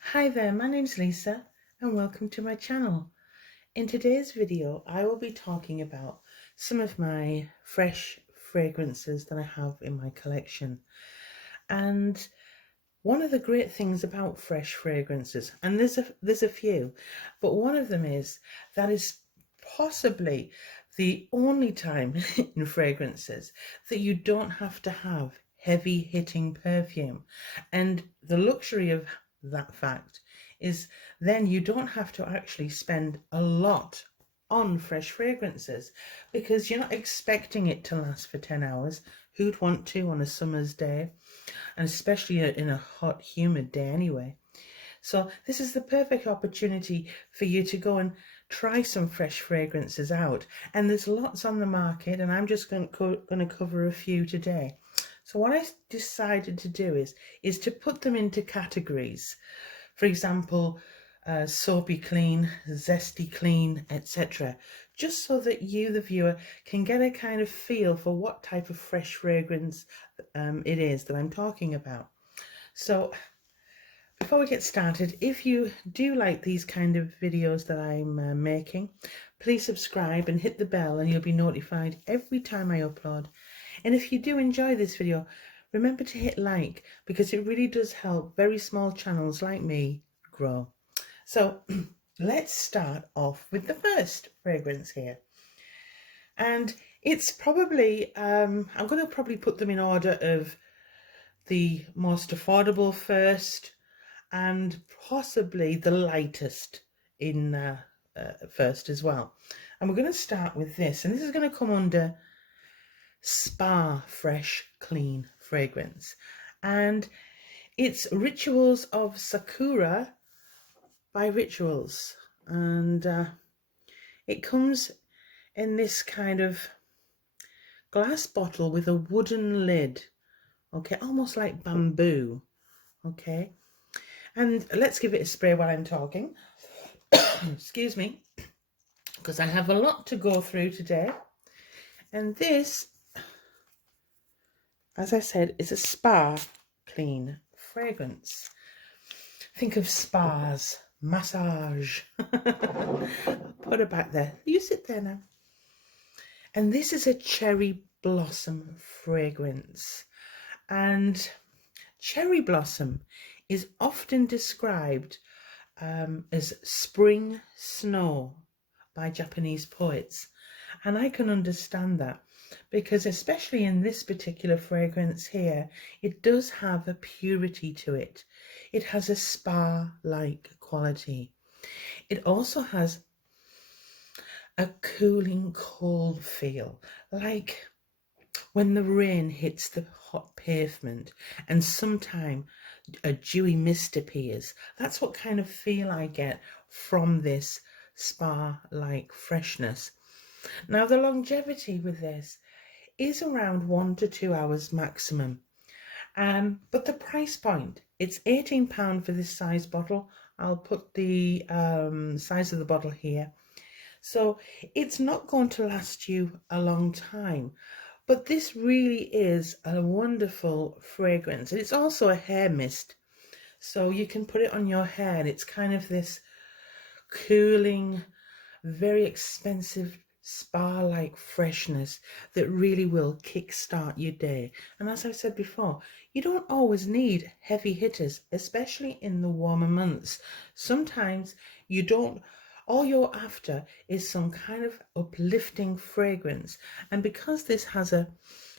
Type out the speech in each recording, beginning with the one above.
Hi there, my name's Lisa and welcome to my channel. In today's video I will be talking about some of my fresh fragrances that I have in my collection. And one of the great things about fresh fragrances, and there's a few, but one of them is that is possibly the only time in fragrances that you don't have to have heavy hitting perfume. And the luxury of that fact is then you don't have to actually spend a lot on fresh fragrances because you're not expecting it to last for 10 hours. Who'd want to on a summer's day? And especially in a hot, humid day anyway. So this is the perfect opportunity for you to go and try some fresh fragrances out. And there's lots on the market, and I'm just going to cover a few today. So what I decided to do is to put them into categories. For example, soapy clean, zesty clean, etc. Just so that you, the viewer, can get a kind of feel for what type of fresh fragrance it is that I'm talking about. So before we get started, if you do like these kind of videos that I'm making, please subscribe and hit the bell and you'll be notified every time I upload. And if you do enjoy this video, remember to hit like because it really does help very small channels like me grow. So let's start off with the first fragrance here. And it's probably, I'm going to probably put them in order of the most affordable first, and possibly the lightest in first as well. And we're going to start with this, and this is going to come under Spa Fresh Clean Fragrance, and it's Rituals of Sakura by Rituals, and it comes in this kind of glass bottle with a wooden lid, okay, almost like bamboo, okay. And let's give it a spray while I'm talking. Excuse me, because I have a lot to go through today. And this, as I said, is a spa clean fragrance. Think of spas, massage. Put it back there. You sit there now. And this is a cherry blossom fragrance. And cherry blossom is often described as spring snow by Japanese poets. And I can understand that because especially in this particular fragrance here, it does have a purity to it. It has a spa-like quality. It also has a cooling, cold feel, like when the rain hits the hot pavement and sometime a dewy mist appears. That's what kind of feel I get from this spa-like freshness. Now the longevity with this is around 1 to 2 hours maximum. But the price point, it's £18 for this size bottle. I'll put the size of the bottle here. So it's not going to last you a long time. But this really is a wonderful fragrance. And it's also a hair mist. So you can put it on your hair. And it's kind of this cooling, very expensive spa-like freshness that really will kickstart your day. And as I've said before, you don't always need heavy hitters, especially in the warmer months. Sometimes you don't. All you're after is some kind of uplifting fragrance. And because this has a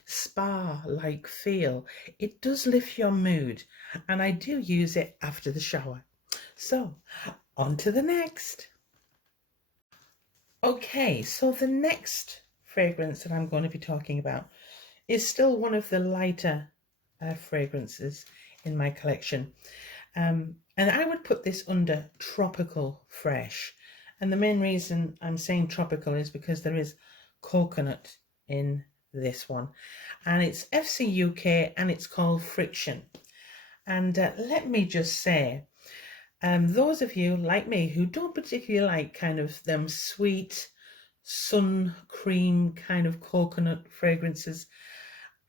spa-like feel, it does lift your mood. And I do use it after the shower. So, on to the next. Okay, so the next fragrance that I'm going to be talking about is still one of the lighter fragrances in my collection. And I would put this under tropical fresh. And the main reason I'm saying tropical is because there is coconut in this one. And it's FCUK and it's called Friction. And let me just say, those of you like me who don't particularly like kind of them sweet sun cream kind of coconut fragrances,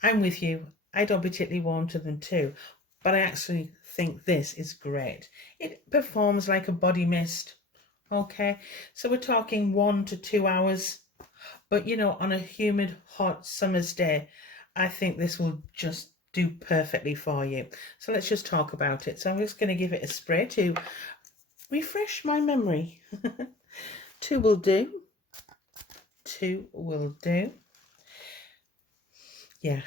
I'm with you. I don't particularly want them too. but I actually think this is great. It performs like a body mist. Okay, so we're talking 1 to 2 hours, but you know, on a humid, hot summer's day, I think this will just do perfectly for you. So let's just talk about it. So I'm just going to give it a spray to refresh my memory. 2 will do. 2 will do. Yeah.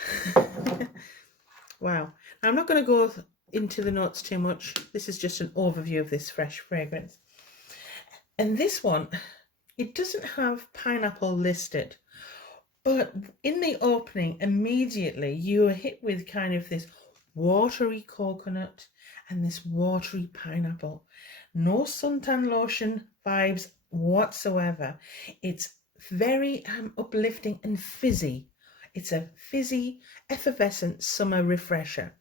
Wow. Now, I'm not going to go into the notes too much. This is just an overview of this fresh fragrance. And this one, it doesn't have pineapple listed, but in the opening, immediately you are hit with kind of this watery coconut and this watery pineapple. No suntan lotion vibes whatsoever. It's very uplifting and fizzy. It's a fizzy, effervescent summer refresher.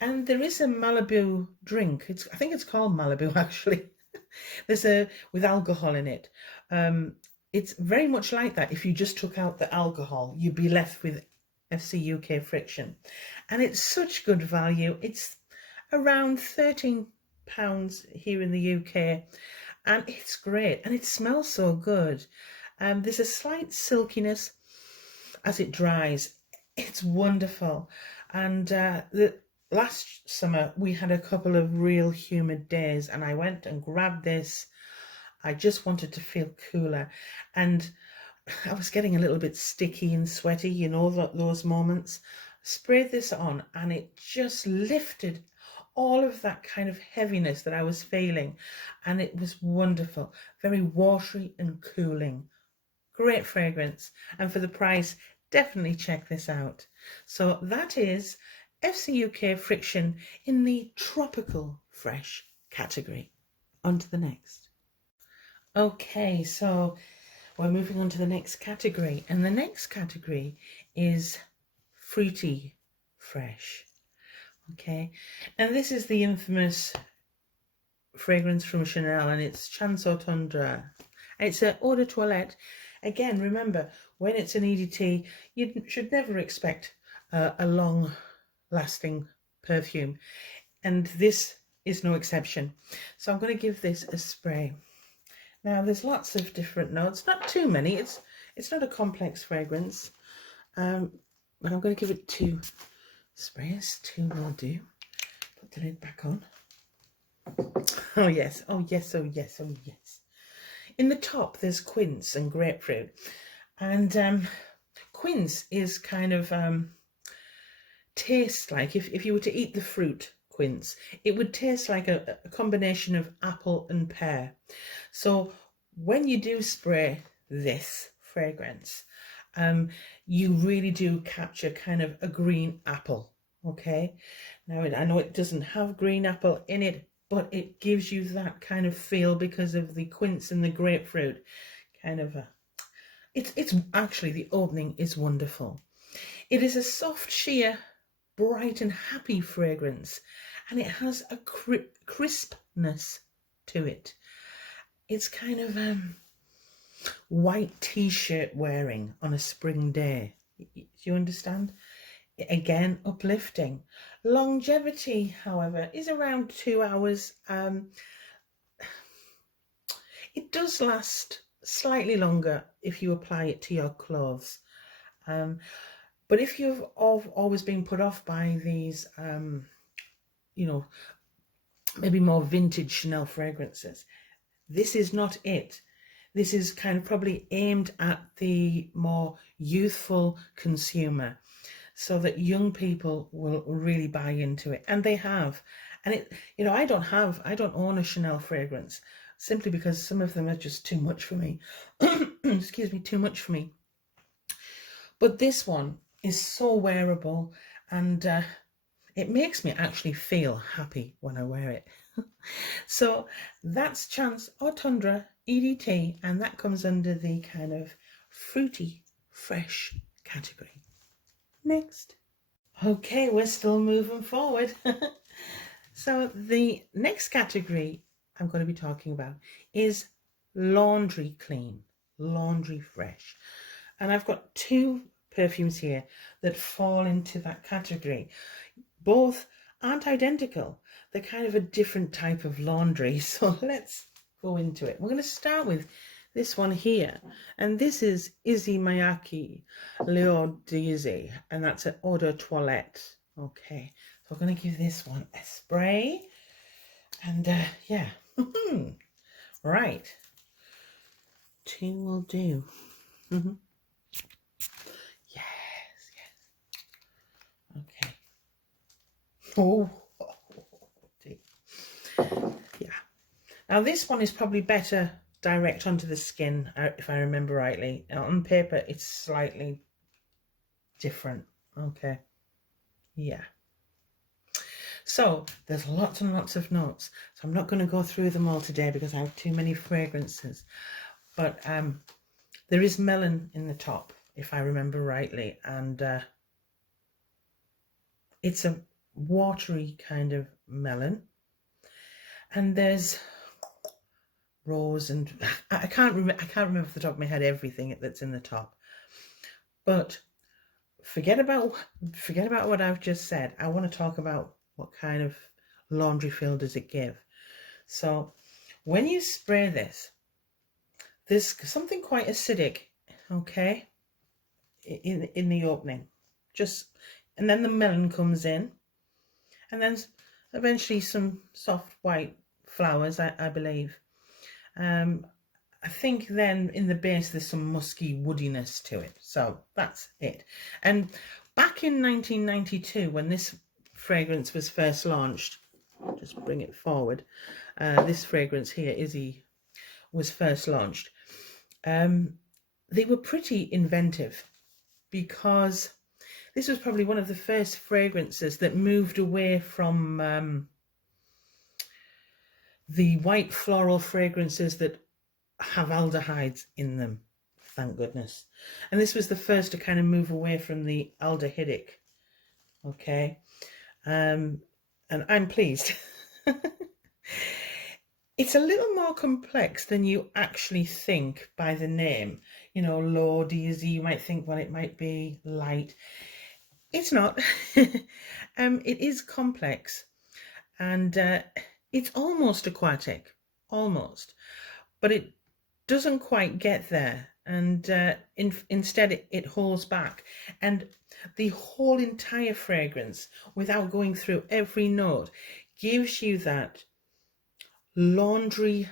And there is a Malibu drink. I think it's called Malibu, actually. There's with alcohol in it. It's very much like that. If you just took out the alcohol, you'd be left with FCUK friction. And it's such good value. It's around £13 here in the UK. And it's great. And it smells so good. There's a slight silkiness as it dries. It's wonderful. And last summer, we had a couple of real humid days, and I went and grabbed this. I just wanted to feel cooler, and I was getting a little bit sticky and sweaty, you know, those moments. Sprayed this on, and it just lifted all of that kind of heaviness that I was feeling, and it was wonderful. Very watery and cooling. Great fragrance, and for the price, definitely check this out. So that is FCUK Friction in the tropical fresh category. On to the next. Okay, so we're moving on to the next category, and the next category is fruity fresh. Okay, and this is the infamous fragrance from Chanel, and it's Eau Tendre. It's an eau de toilette. Again, remember, when it's an EDT, you should never expect a long-lasting perfume, and this is no exception. So I'm going to give this a spray. Now, there's lots of different notes, not too many. It's not a complex fragrance, but I'm going to give it 2 sprays. 2 will do. Put the lid back on. Oh yes, oh yes, oh yes, oh yes. In the top, there's quince and grapefruit, and quince is kind of taste like, if you were to eat the fruit quince, it would taste like a combination of apple and pear. So when you do spray this fragrance, you really do capture kind of a green apple. Okay, now I know it doesn't have green apple in it, but it gives you that kind of feel because of the quince and the grapefruit. Kind of it's actually, the opening is wonderful. It is a soft, sheer, bright and happy fragrance, and it has a crispness to it. It's kind of white t-shirt wearing on a spring day. Do you understand? Again, uplifting. Longevity, however, is around 2 hours. It does last slightly longer if you apply it to your clothes. But if you've always been put off by these, you know, maybe more vintage Chanel fragrances, this is not it. This is kind of probably aimed at the more youthful consumer, so that young people will really buy into it, and they have. And it, you know, I don't own a Chanel fragrance, simply because some of them are just too much for me. Excuse me, too much for me. But this one is so wearable, and it makes me actually feel happy when I wear it. So that's Eau Tendre EDT, and that comes under the kind of fruity fresh category. Next. Okay, we're still moving forward. So the next category I'm going to be talking about is laundry clean, laundry fresh. And I've got 2 perfumes here that fall into that category. Both aren't identical. They're kind of a different type of laundry. So let's go into it. We're going to start with this one here. And this is Issey Miyake L'Eau Tendre, and that's an eau de toilette. Okay, so we're going to give this one a spray. And yeah, right. 2 will do. Yes. Okay. Oh, dear. Yeah. Now this one is probably better direct onto the skin, if I remember rightly. On paper, it's slightly different. Okay. Yeah. So there's lots and lots of notes. So I'm not going to go through them all today because I have too many fragrances. But there is melon in the top, if I remember rightly, and it's a watery kind of melon. And there's rose, and I can't remember off the top of my head everything that's in the top. But forget about what I've just said. I want to talk about what kind of laundry feel does it give. So when you spray this, there's something quite acidic, okay, in the opening. And then the melon comes in, and then eventually some soft white flowers, I believe. I think then in the base there's some musky woodiness to it. So that's it. And back in 1992, when this fragrance was first launched, I'll just bring it forward. This fragrance here, Issey, was first launched. They were pretty inventive because this was probably one of the first fragrances that moved away from the white floral fragrances that have aldehydes in them, thank goodness. And this was the first to kind of move away from the aldehydic. Okay. And I'm pleased. It's a little more complex than you actually think by the name. You know, L'Eau Tendre, you might think, well, it might be light. It's not. It is complex, and it's almost aquatic, almost, but it doesn't quite get there, and instead it holds back, and the whole entire fragrance, without going through every note, gives you that laundered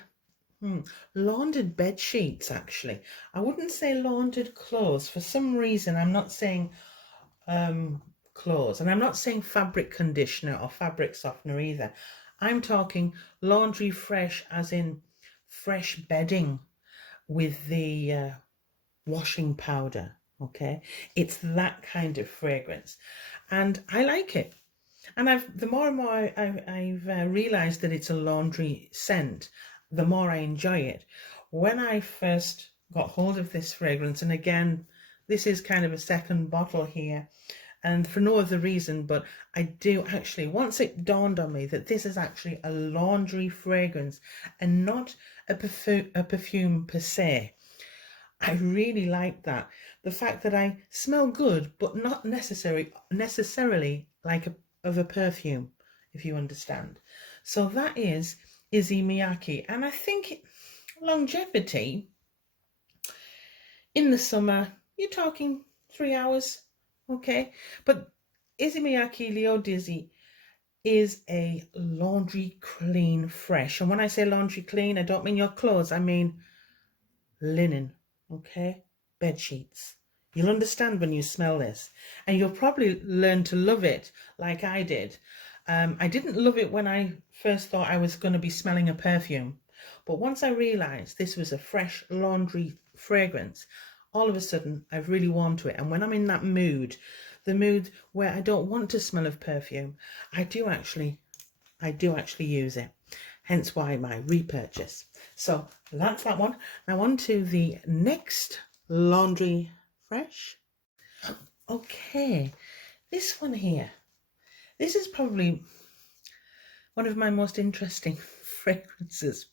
bed sheets. Actually, I wouldn't say laundered clothes. For some reason, I'm not saying clothes, and I'm not saying fabric conditioner or fabric softener either. I'm talking laundry fresh, as in fresh bedding with the washing powder. Okay, it's that kind of fragrance, and I like it. And the more and more I've realized that it's a laundry scent, the more I enjoy it. When I first got hold of this fragrance, and again, this is kind of a second bottle here, and for no other reason, but I do actually, once it dawned on me that this is actually a laundry fragrance and not a perfume per se, I really like that. The fact that I smell good, but not necessarily like of a perfume, if you understand. So that is Issey Miyake, and I think longevity in the summer, you're talking 3 hours, okay? But Issey Miyake L'Eau Tendre is a laundry clean fresh, and when I say laundry clean, I don't mean your clothes, I mean linen, okay? Bed sheets. You'll understand when you smell this, and you'll probably learn to love it like I did. I didn't love it when I first thought I was going to be smelling a perfume, but once I realized this was a fresh laundry fragrance, all of a sudden I've really warmed to it. And when I'm in that mood, the mood where I don't want to smell of perfume, I do actually use it. Hence why my repurchase. So that's that one. Now on to the next laundry fresh. Okay, this one here. This is probably one of my most interesting fragrances,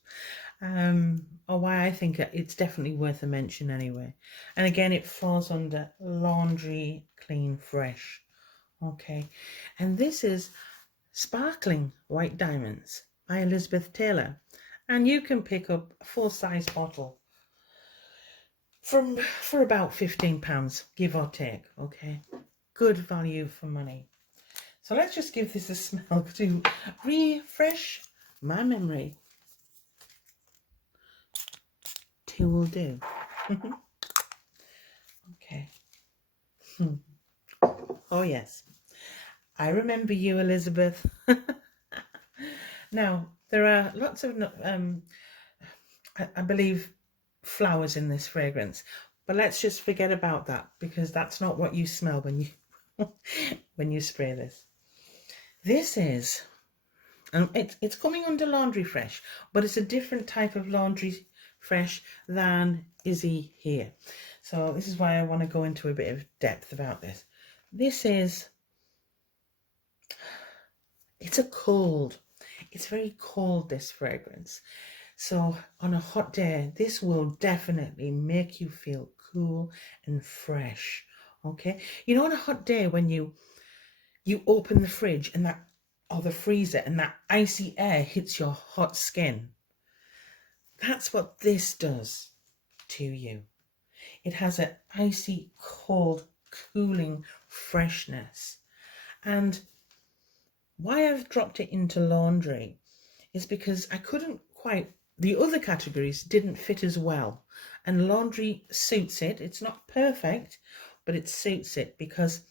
or why I think it's definitely worth a mention anyway. And again, it falls under laundry clean fresh. Okay, and this is Sparkling White Diamonds by Elizabeth Taylor. And you can pick up a full-size bottle for about £15, give or take, okay? Good value for money. So let's just give this a smell to refresh my memory. Two will do. Okay. Oh yes, I remember you, Elizabeth. Now, there are lots of, I believe, flowers in this fragrance, but let's just forget about that because that's not what you smell when you when you spray this. This is, and it's coming under Laundry Fresh, but it's a different type of Laundry Fresh than Issey here. So this is why I want to go into a bit of depth about this. This is, it's very cold, this fragrance. So on a hot day, this will definitely make you feel cool and fresh. Okay, you know, on a hot day when you open the fridge and that, or the freezer, and that icy air hits your hot skin, that's what this does to you. It has an icy, cold, cooling freshness. And why I've dropped it into laundry is because I couldn't quite, the other categories didn't fit as well, and laundry suits it. It's not perfect, but it suits it because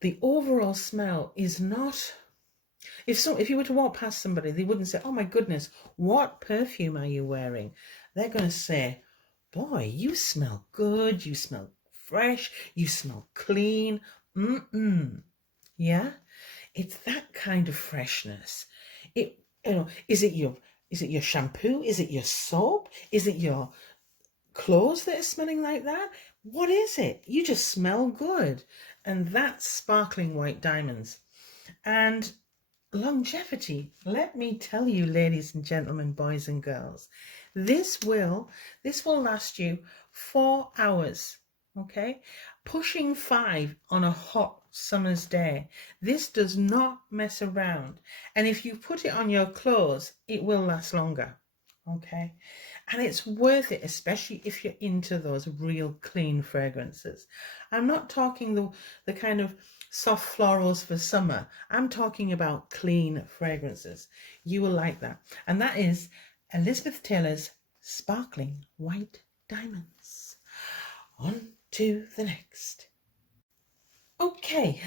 the overall smell is not, if you were to walk past somebody, they wouldn't say, oh my goodness, what perfume are you wearing? They're going to say, boy, you smell good, you smell fresh, you smell clean. Yeah, it's that kind of freshness. It, is it your shampoo? Is it your soap? Is it your clothes that are smelling like that? What is it? You just smell good. And that's Sparkling White Diamonds. And longevity, let me tell you, ladies and gentlemen, boys and girls, this will last you 4 hours, okay? Pushing 5 on a hot summer's day. This does not mess around. And if you put it on your clothes, it will last longer, okay? And it's worth it, especially if you're into those real clean fragrances. I'm not talking the kind of soft florals for summer. I'm talking about clean fragrances. You will like that. And that is Elizabeth Taylor's Sparkling White Diamonds. On to the next. Okay,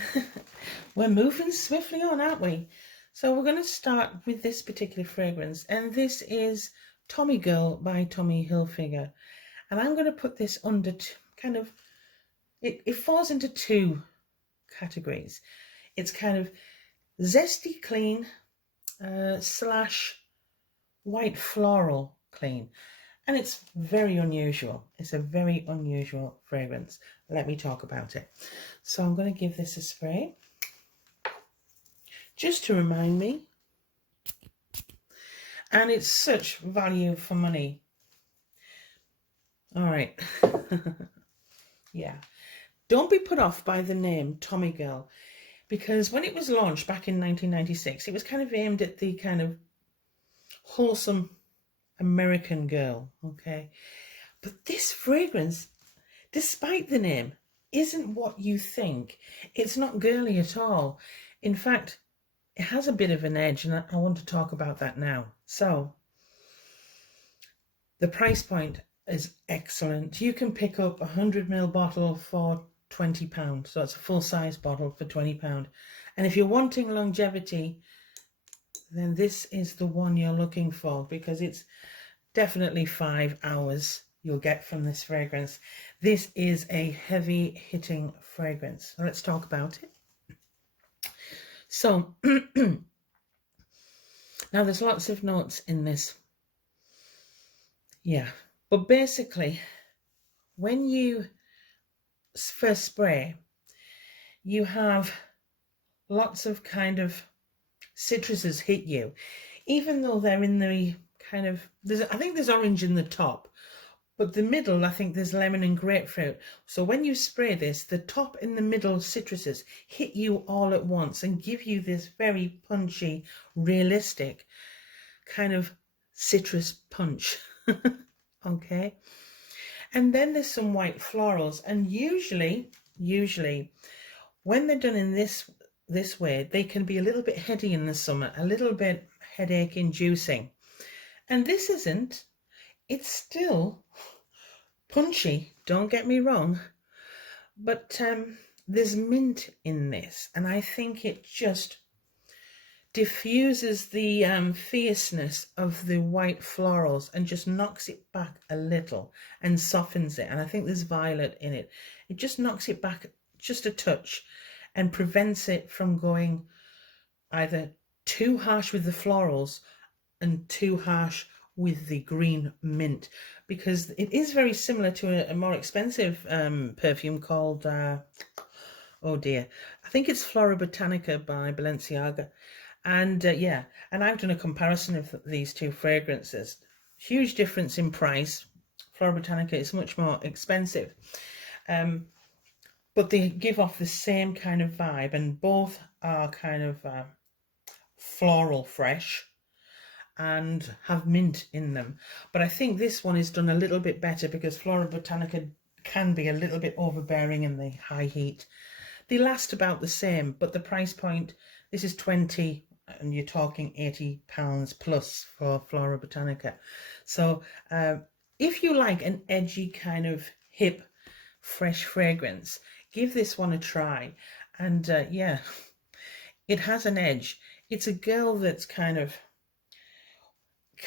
we're moving swiftly on, aren't we? So we're going to start with this particular fragrance, and this is Tommy Girl by Tommy Hilfiger. And I'm going to put this under kind of, it falls into 2 categories. It's kind of zesty clean / white floral clean. And it's very unusual. It's a very unusual fragrance. Let me talk about it. So I'm going to give this a spray, just to remind me. And it's such value for money. All right. Yeah. Don't be put off by the name Tommy Girl, because when it was launched back in 1996, it was kind of aimed at the kind of wholesome American girl, okay? But this fragrance, despite the name, isn't what you think. It's not girly at all. In fact, it has a bit of an edge, and I want to talk about that now. So, the price point is excellent. You can pick up a 100ml bottle for £20. So it's a full-size bottle for £20. And if you're wanting longevity, then this is the one you're looking for, because it's definitely 5 hours you'll get from this fragrance. This is a heavy hitting fragrance. So let's talk about it. So now there's lots of notes in this. Yeah, but basically when you first spray, you have lots of kind of citruses hit you, even though they're in the kind of, I think there's orange in the top, But the middle, I think there's lemon and grapefruit. So when you spray this, the top and the middle citruses hit you all at once and give you this very punchy, realistic kind of citrus punch. Okay. And then there's some white florals. And usually, when they're done in this way, they can be a little bit heady in the summer, a little bit headache inducing. And this isn't. It's still punchy, don't get me wrong, but there's mint in this, and I think it just diffuses the fierceness of the white florals and just knocks it back a little and softens it. And I think there's violet in it. It just knocks it back just a touch and prevents it from going either too harsh with the florals and too harsh with the green mint, because it is very similar to a more expensive perfume called oh dear, I think it's Flora Botanica by Balenciaga. And yeah, and I've done a comparison of these two fragrances. Huge difference in price. Flora Botanica is much more expensive, but they give off the same kind of vibe, and both are kind of floral fresh and have mint in them. But I think this one is done a little bit better because Flora Botanica can be a little bit overbearing in the high heat. They last about the same, but the price point, this is 20 and you're talking £80 plus for Flora Botanica. So if you like an edgy kind of hip, fresh fragrance, give this one a try. And yeah, it has an edge. It's a girl that's kind of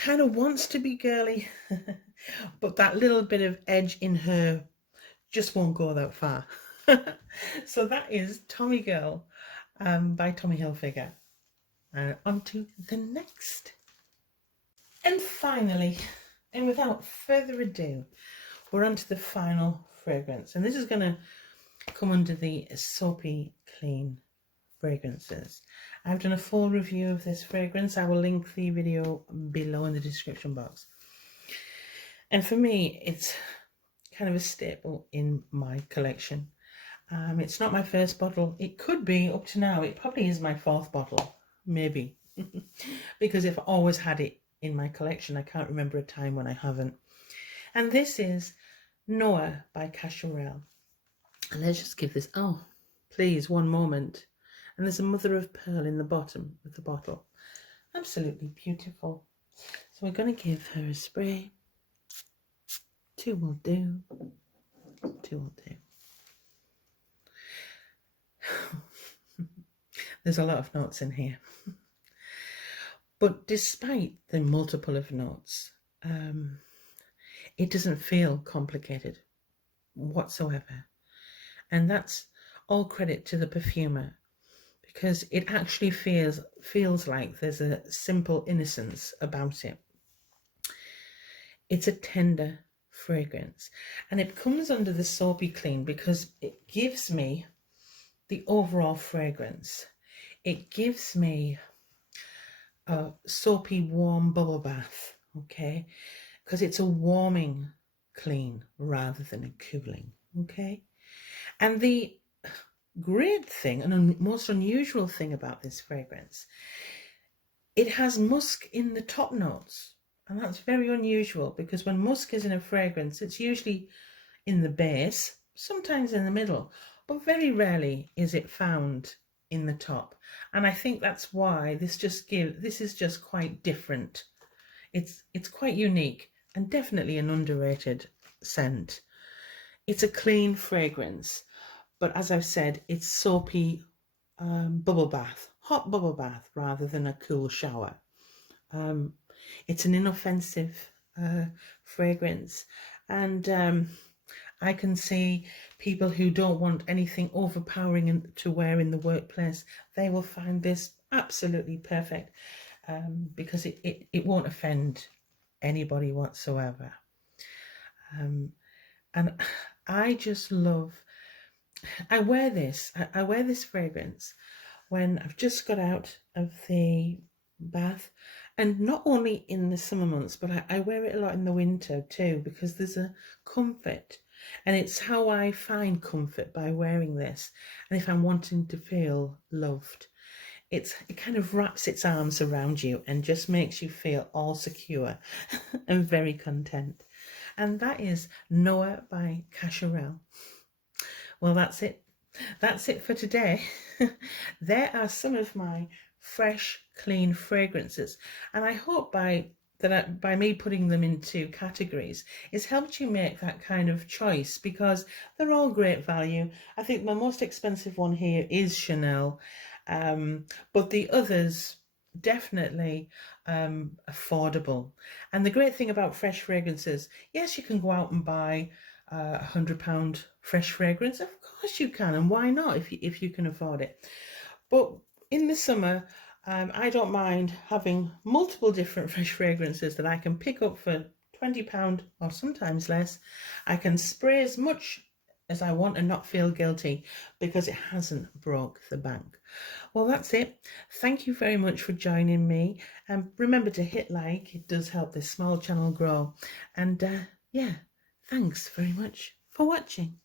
wants to be girly, but that little bit of edge in her just won't go that far. So that is Tommy Girl by Tommy Hilfiger. On to the next. And finally, and without further ado, we're on to the final fragrance. And this is going to come under the Soapy Clean fragrances. I've done a full review of this fragrance. I will link the video below in the description box. And for me, it's kind of a staple in my collection. It's not my first bottle. It could be up to now. It probably is my fourth bottle, maybe. Because I've always had it in my collection. I can't remember a time when I haven't. And this is Noah by Cacharel. And let's just give this, oh, please, one moment. And there's a mother of pearl in the bottom of the bottle. Absolutely beautiful. So we're going to give her a spray. Two will do. Two will do. There's a lot of notes in here. But despite the multiple of notes, it doesn't feel complicated whatsoever. And that's all credit to the perfumer, because it actually feels like there's a simple innocence about it. It's a tender fragrance, and it comes under the Soapy Clean because it gives me the overall fragrance. It gives me a soapy warm bubble bath, okay, because it's a warming clean rather than a cooling, okay. And the great thing and most unusual thing about this fragrance, it has musk in the top notes, and that's very unusual because when musk is in a fragrance, it's usually in the base, sometimes in the middle, but very rarely is it found in the top. And I think that's why this is just quite different. It's quite unique and definitely an underrated scent. It's a clean fragrance, but as I've said, it's soapy bubble bath, hot bubble bath rather than a cool shower. It's an inoffensive fragrance, and I can see people who don't want anything overpowering to wear in the workplace, they will find this absolutely perfect, because it won't offend anybody whatsoever. And I just love, I wear this fragrance when I've just got out of the bath, And not only in the summer months, but I wear it a lot in the winter too, because there's a comfort. And it's how I find comfort by wearing this. And if I'm wanting to feel loved, it kind of wraps its arms around you and just makes you feel all secure and very content. And that is Noah by Cacharel. Well, that's it. That's it for today. There are some of my fresh, clean fragrances, and I hope by me putting them into categories, it's helped you make that kind of choice, because they're all great value. I think my most expensive one here is Chanel, but the others definitely affordable. And the great thing about fresh fragrances, yes, you can go out and buy £100 fresh fragrance. Of course you can, and why not if you can afford it? But in the summer, I don't mind having multiple different fresh fragrances that I can pick up for £20 or sometimes less. I can spray as much as I want and not feel guilty because it hasn't broke the bank. Well, that's it. Thank you very much for joining me, and remember to hit like. It does help this small channel grow. And yeah, thanks very much for watching.